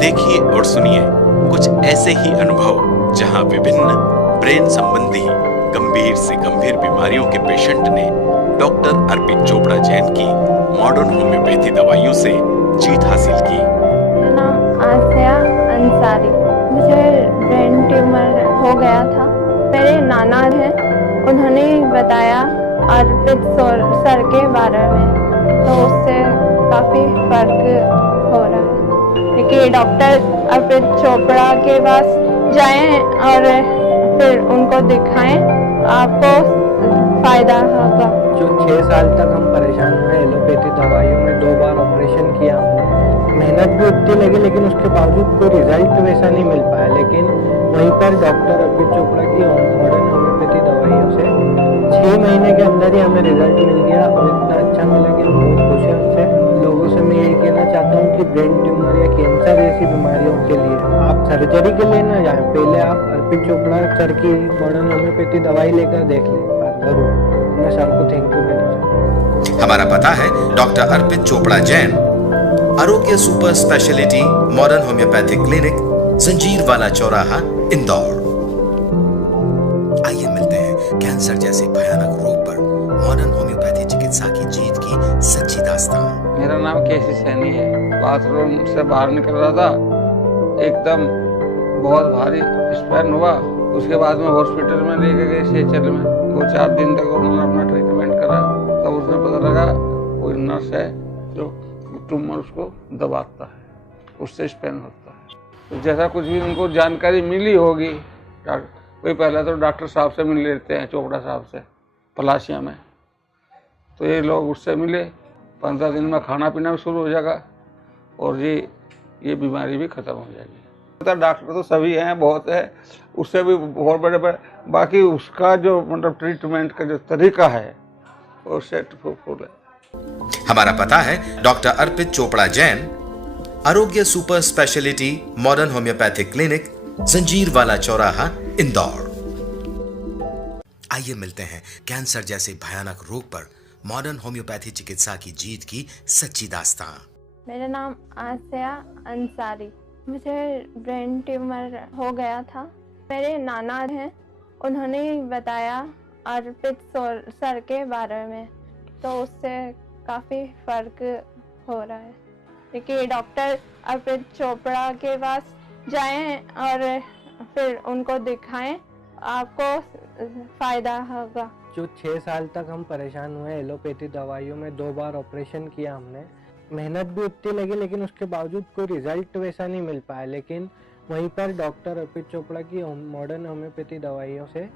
देखिए और सुनिए कुछ ऐसे ही अनुभव जहां विभिन्न ब्रेन संबंधी गंभीर से गंभीर बीमारियों के पेशेंट ने डॉक्टर अर्पित चोपड़ा जैन की मॉडर्न होम्योपैथी दवाइयों से जीत हासिल की। मेरा नाम आसिया अंसारी। मुझे ब्रेन ट्यूमर हो गया था। मेरे नाना हैं, उन्होंने बताया अर्पित सर के बारे में, तो उससे काफ़ी फर्क हो रहा है। कि डॉक्टर अर्पित चोपड़ा के पास जाएं और फिर उनको दिखाएं, आपको फ़ायदा होगा। जो 6 साल तक हम परेशान हुए एलोपैथी दवाइयों में, 2 बार ऑपरेशन किया हमने, मेहनत भी उतनी लगी लेकिन उसके बावजूद कोई रिजल्ट वैसा नहीं मिल पाया। लेकिन वहीं पर डॉक्टर अर्पित चोपड़ा की मॉडर्न होम्योपैथी दवाइयों से 6 महीने के अंदर ही हमें रिजल्ट मिल गया और इतना अच्छा मिला कि हम बहुत खुश हैं उससे। लोगों से मैं यही कहना चाहता हूँ कि ब्रेन ट्यूमर या कैंसर जैसी बीमारियों के लिए आप सर्जरी के लिए ना जाएं, पहले आप अर्पित चोपड़ा सर की मॉडर्न होम्योपैथी दवाई लेकर देख लें जरूर। मैं सर को थैंक यू कहना चाहता हूँ। हमारा पता है डॉक्टर अर्पित चोपड़ा जैन, आरोग्य super speciality modern homeopathic clinic, जंजीर वाला चौराहा, इंदौर। आइए मिलते हैं कैंसर जैसे भयानक रोग पर मॉडर्न होम्योपैथी चिकित्सा की जीत की सच्ची दास्तान। मेरा नाम केसी सैनी है। बाथरूम से बाहर निकल रहा था, एकदम बहुत भारी स्पैन हुआ। उसके बाद में हॉस्पिटल में लेके गए सेचर में। 2-4 दिन तक उन्होंने अपना ट्रीटमेंट करा। तब उसमें पता लगा कोई नर्स है जो ट्यूमर उसको दबाता है, उससे स्पैन होता है। तो जैसा कुछ भी उनको जानकारी मिली होगी, कोई पहले तो डॉक्टर साहब से मिल लेते हैं, चोपड़ा साहब से पलाशिया में, तो ये लोग उससे मिले। 15 दिन में खाना पीना भी शुरू हो जाएगा और ये बीमारी भी ख़त्म हो जाएगी। डॉक्टर तो सभी हैं, बहुत है, उससे भी बहुत बड़े बड़े, बाकी उसका जो मतलब ट्रीटमेंट का जो तरीका है वो सेट फुल है। हमारा पता है डॉक्टर अर्पित चोपड़ा जैन, आरोग्य super speciality modern homeopathic clinic, जंजीर वाला चौराहा, इंदौर। आइए मिलते हैं कैंसर जैसे भयानक रोग पर मॉडर्न होम्योपैथी चिकित्सा की जीत की सच्ची दास्तान। मेरा नाम आसिया अंसारी। मुझे ब्रेन ट्यूमर हो गया था। मेरे नाना हैं, उन्होंने बताया अर्पित सर के बारे में, तो उससे काफ़ी फर्क हो रहा है। कि डॉक्टर अर्पित चोपड़ा के पास जाएं और फिर उनको दिखाएं, आपको फ़ायदा होगा। जो 6 साल तक हम परेशान हुए एलोपैथी दवाइयों में, 2 बार ऑपरेशन किया हमने, मेहनत भी उतनी लगी लेकिन उसके बावजूद कोई रिजल्ट वैसा नहीं मिल पाया। लेकिन वहीं पर डॉक्टर अर्पित चोपड़ा की मॉडर्न होम्योपैथी दवाइयों से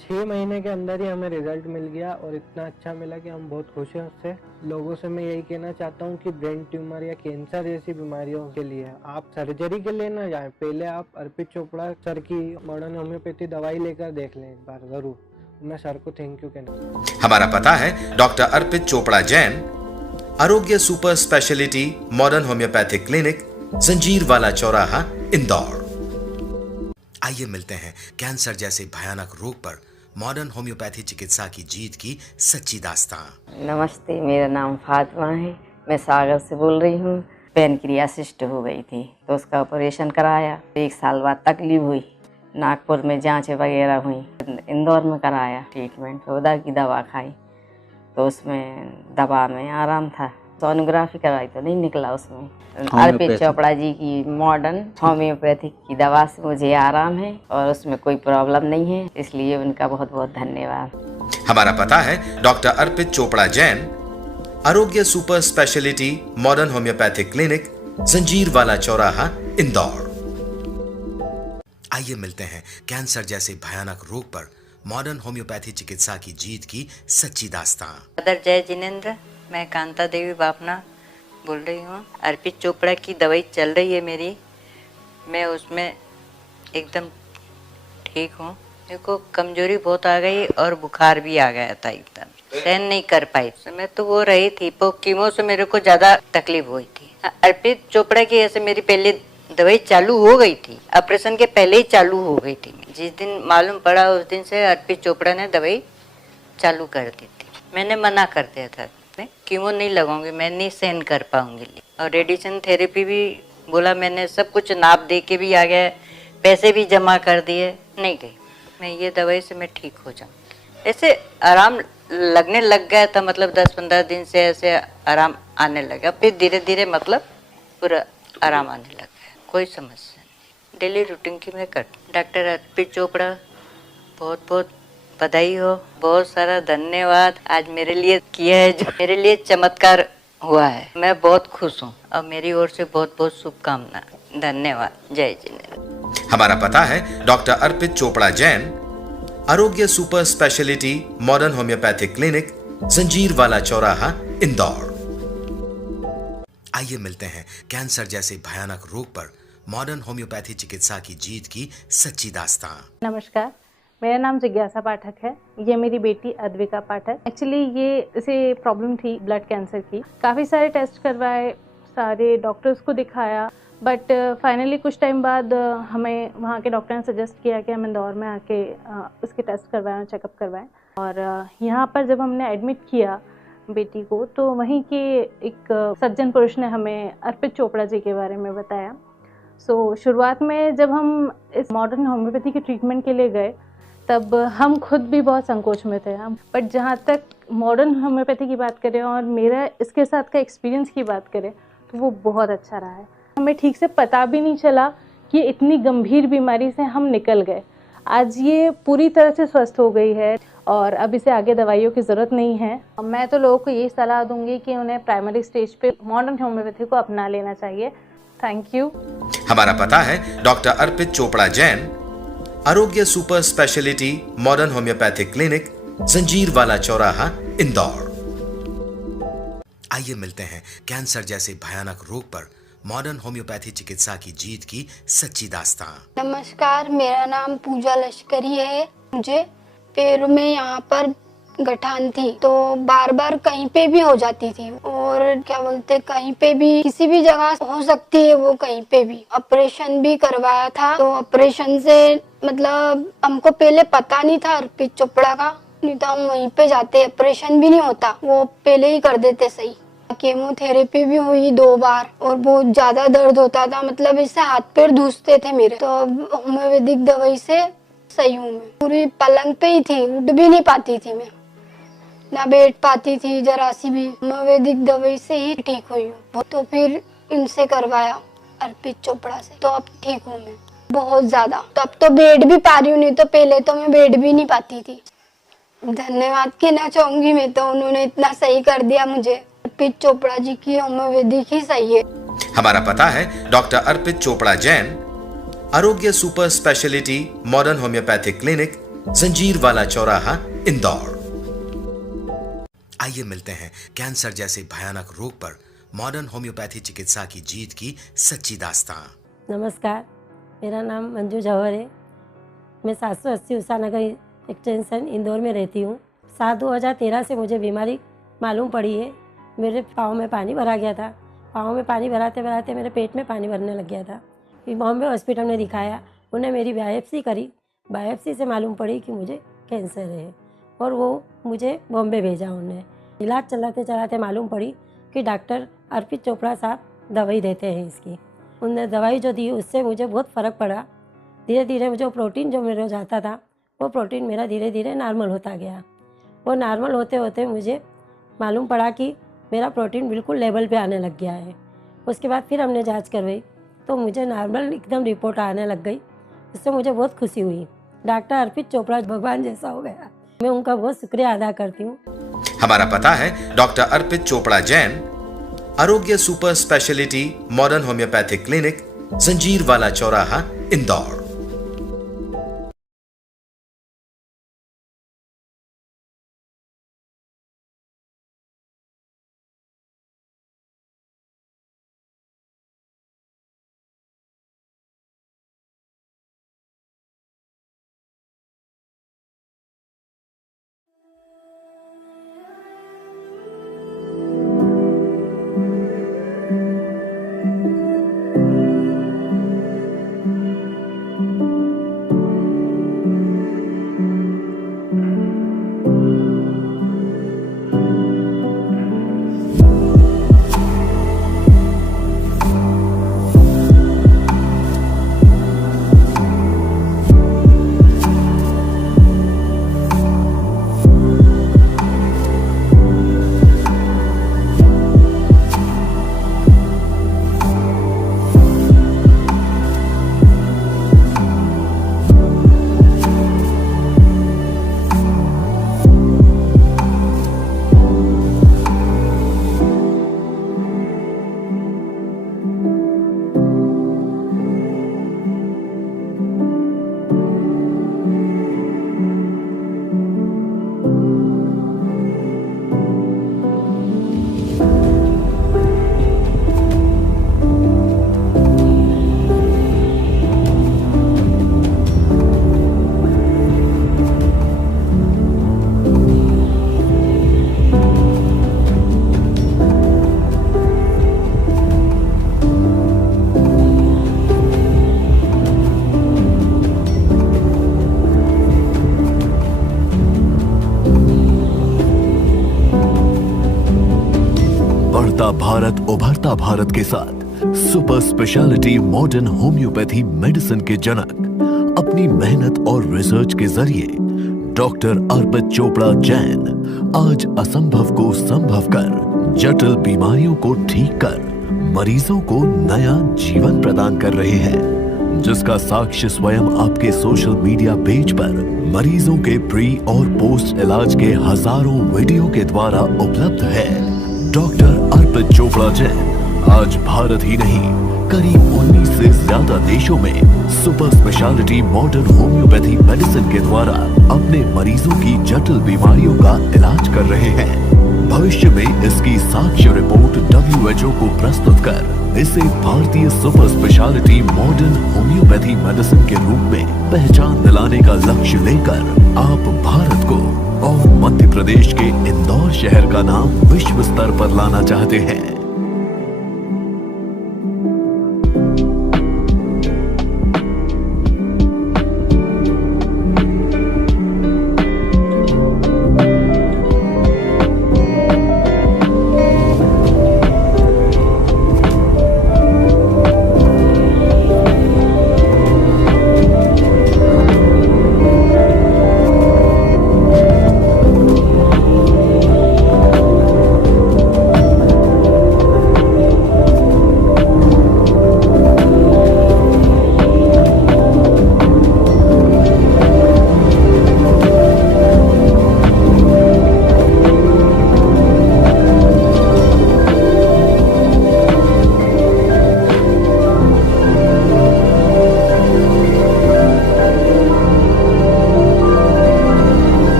6 महीने के अंदर ही हमें रिजल्ट मिल गया और इतना अच्छा मिला कि हम बहुत खुश हैं उससे। लोगों से मैं यही कहना चाहता हूँ कि ब्रेन ट्यूमर या कैंसर जैसी बीमारियों के लिए आप सर्जरी के लिए ना जाएं, पहले आप अर्पित चोपड़ा सर की मॉडर्न होम्योपैथी दवाई लेकर देख लें एक बार जरूर। मैं सर को थैंक यू कहना चाहता हूँ। हमारा पता है डॉक्टर अर्पित चोपड़ा जैन, आरोग्य super speciality modern homeopathic clinic, जंजीर वाला चौराहा, इंदौर। आइए मिलते हैं कैंसर जैसे भयानक रोग पर मॉडर्न होम्योपैथी चिकित्सा की जीत की सच्ची दास्तान। नमस्ते, मेरा नाम फातिमा है। मैं सागर से बोल रही हूँ। पैनक्रियासिस्ट हो गई थी तो उसका ऑपरेशन कराया। 1 साल बाद तकलीफ हुई, नागपुर में जांच वगैरह हुई, इंदौर में कराया ट्रीटमेंट, उधर की दवा खाई तो उसमें दवा में आराम था। सोनोग्राफी करवाई तो नहीं निकला उसमें। अर्पित चोपड़ा जी की मॉडर्न होम्योपैथिक की दवा से मुझे आराम है और उसमें कोई प्रॉब्लम नहीं है, इसलिए उनका बहुत बहुत धन्यवाद। हमारा पता है डॉक्टर अर्पित चोपड़ा जैन, आरोग्य super speciality modern homeopathic clinic, जंजीर वाला चौराहा, इंदौर। आइए मिलते हैं कैंसर जैसे भयानक रोग पर मॉडर्न होम्योपैथी चिकित्सा की जीत की सच्ची दास्तां। अदर जय जिनेंद्र, मैं कांता देवी बापना बोल रही हूँ। अर्पित चोपड़ा की दवाई चल रही है मेरी, मैं उसमें एकदम ठीक हूँ। मेरे को कमजोरी बहुत आ गई और बुखार भी आ गया था, एकदम सहन नहीं कर पाई। मैं तो वो रही थी, कीमो से मेरे को ज़्यादा तकलीफ हुई थी। अर्पित चोपड़ा की ऐसे मेरी पहले दवाई चालू हो गई थी, ऑपरेशन के पहले ही चालू हो गई थी। जिस दिन मालूम पड़ा उस दिन से अर्पित चोपड़ा ने दवाई चालू कर दी थी। मैंने मना कर दिया था, मैं कीमो नहीं लगाऊंगी, मैं नहीं सहन कर पाऊंगी। और रेडिएशन थेरेपी भी बोला, मैंने सब कुछ नाप दे के भी आ गया, पैसे भी जमा कर दिए, नहीं गई। मैं ये दवाई से मैं ठीक हो जाऊँ। ऐसे आराम लगने लग गया था, मतलब 10-15 दिन से ऐसे आराम आने लगा। फिर धीरे धीरे मतलब पूरा आराम आने लग गया, कोई समस्या नहीं। डेली रूटीन की मैं कर। डॉक्टर अर्पित चोपड़ा बहुत बहुत बधाई हो, बहुत सारा धन्यवाद। आज मेरे लिए किया है जो मेरे लिए चमत्कार हुआ है, मैं बहुत खुश हूँ और मेरी ओर से बहुत बहुत शुभकामना। धन्यवाद। जय जिनेंद्र। हमारा पता है डॉक्टर अर्पित चोपड़ा जैन, आरोग्य super speciality modern homeopathic clinic, जंजीर वाला चौराहा, इंदौर। आइए मिलते हैं कैंसर जैसे भयानक रोग पर मॉडर्न होम्योपैथी चिकित्सा की जीत की सच्ची दास्तां। नमस्कार, मेरा नाम जिज्ञासा पाठक है। ये मेरी बेटी अद्विका पाठक। एक्चुअली ये इसे प्रॉब्लम थी ब्लड कैंसर की। काफ़ी सारे टेस्ट करवाए, सारे डॉक्टर्स को दिखाया, बट फाइनली कुछ टाइम बाद हमें वहाँ के डॉक्टर ने सजेस्ट किया कि हम इंदौर में आके उसके टेस्ट करवाएं, चेकअप करवाएं। और यहाँ पर जब हमने एडमिट किया बेटी को, तो वहीं के एक सज्जन पुरुष ने हमें अर्पित चोपड़ा जी के बारे में बताया। शुरुआत में जब हम इस मॉडर्न होम्योपैथी के ट्रीटमेंट के लिए गए, तब हम खुद भी बहुत संकोच में थे। बट जहाँ तक मॉडर्न होम्योपैथी की बात करें और मेरा इसके साथ का एक्सपीरियंस की बात करें, तो वो बहुत अच्छा रहा है। हमें ठीक से पता भी नहीं चला कि इतनी गंभीर बीमारी से हम निकल गए। आज ये पूरी तरह से स्वस्थ हो गई है और अब इसे आगे दवाइयों की ज़रूरत नहीं है। मैं तो लोगों को ये सलाह दूंगी कि उन्हें प्राइमरी स्टेज पे मॉडर्न होम्योपैथी को अपना लेना चाहिए। Thank you. हमारा पता है डॉक्टर अर्पित चोपड़ा जैन, आरोग्य super speciality modern homeopathic clinic, जंजीर वाला चौराहा, इंदौर। आइए मिलते हैं कैंसर जैसे भयानक रोग पर मॉडर्न होम्योपैथी चिकित्सा की जीत की सच्ची दास्तां। नमस्कार, मेरा नाम पूजा लश्करी है। मुझे पैरों में यहाँ पर गठान थी, तो बार बार कहीं पे भी हो जाती थी और क्या बोलते कहीं पे भी किसी भी जगह हो सकती है वो कहीं पे भी। ऑपरेशन भी करवाया था, तो ऑपरेशन से मतलब हमको पहले पता नहीं था अर्पित चोपड़ा का, नहीं तो हम वहीं पे जाते, ऑपरेशन भी नहीं होता, वो पहले ही कर देते सही। केमोथेरेपी भी हुई 2 बार और बहुत ज्यादा दर्द होता था, मतलब इससे हाथ पैर धूसते थे मेरे। तो होम्योपैथिक दवाई से सही हूँ मैं। पूरी पलंग पे ही थी, उठ भी नहीं पाती थी मैं, ना बैठ पाती थी जरा सी भी। होम्योपैथिक दवाई से ही ठीक हुई हूँ। तो फिर इनसे करवाया अर्पित चोपड़ा से, तो अब ठीक हूँ मैं बहुत ज्यादा। तो अब तो बैठ भी पा रही हूँ, नहीं तो पहले तो मैं बैठ भी नहीं पाती थी। धन्यवाद कहना चाहूंगी मैं तो, उन्होंने इतना सही कर दिया मुझे। अर्पित चोपड़ा जी की होम्योपैथिक ही सही है। हमारा पता है डॉक्टर अर्पित चोपड़ा जैन, आरोग्य super speciality modern homeopathic clinic, जंजीर वाला चौराहा, इंदौर। आइए मिलते हैं कैंसर जैसे भयानक रोग पर मॉडर्न होम्योपैथी चिकित्सा की जीत की सच्ची दास्तां। नमस्कार, मेरा नाम मंजू जौहर है। मैं 780 उषा नगर एक्सटेंशन इंदौर में रहती हूँ। 7/2013 से मुझे बीमारी मालूम पड़ी है। मेरे पाँव में पानी भरा गया था। पाँव में पानी भराते भराते मेरे पेट में पानी भरने लग गया था। फिर बॉम्बे हॉस्पिटल में दिखाया, उन्हें मेरी बायोप्सी करी। बायोप्सी से मालूम पड़ी कि मुझे कैंसर है और वो मुझे बॉम्बे भेजा। उन्हें इलाज चलाते चलाते मालूम पड़ी कि डॉक्टर अर्पित चोपड़ा साहब दवाई देते हैं इसकी। उनने दवाई जो दी उससे मुझे बहुत फ़र्क पड़ा। धीरे धीरे जो प्रोटीन जो मेरे जाता था, वो प्रोटीन मेरा धीरे धीरे नॉर्मल होता गया। वो नॉर्मल होते होते मुझे मालूम पड़ा कि मेरा प्रोटीन बिल्कुल लेवल पे आने लग गया है। उसके बाद फिर हमने जांच करवाई तो मुझे नॉर्मल एकदम रिपोर्ट आने लग गई, इससे मुझे बहुत खुशी हुई। डॉक्टर अर्पित चोपड़ा भगवान जैसा हो गया, मैं उनका बहुत शुक्रिया अदा करती हूँ। हमारा पता है डॉक्टर अर्पित चोपड़ा जैन, आरोग्य super speciality modern homeopathic clinic, जंजीर वाला चौराहा, इंदौर। भारत उभरता भारत के साथ super speciality modern homeopathy medicine के जनक अपनी मेहनत और रिसर्च के जरिए डॉक्टर अर्पित चोपड़ा जैन आज असंभव को संभव कर जटिल बीमारियों को ठीक कर मरीजों को नया जीवन प्रदान कर रहे हैं, जिसका साक्ष्य स्वयं आपके सोशल मीडिया पेज पर मरीजों के प्री और पोस्ट इलाज के हजारों वीडियो के द्वारा उपलब्ध है। डॉक्टर अर्पित चोपड़ा जैन आज भारत ही नहीं करीब 19 से ज्यादा देशों में super speciality modern homeopathy medicine के द्वारा अपने मरीजों की जटिल बीमारियों का इलाज कर रहे हैं। भविष्य में इसकी साक्ष्य रिपोर्ट WHO को प्रस्तुत कर इसे भारतीय super speciality modern homeopathy medicine के रूप में पहचान दिलाने का लक्ष्य लेकर आप भारत को और मध्य प्रदेश के इंदौर शहर का नाम विश्व स्तर पर लाना चाहते हैं।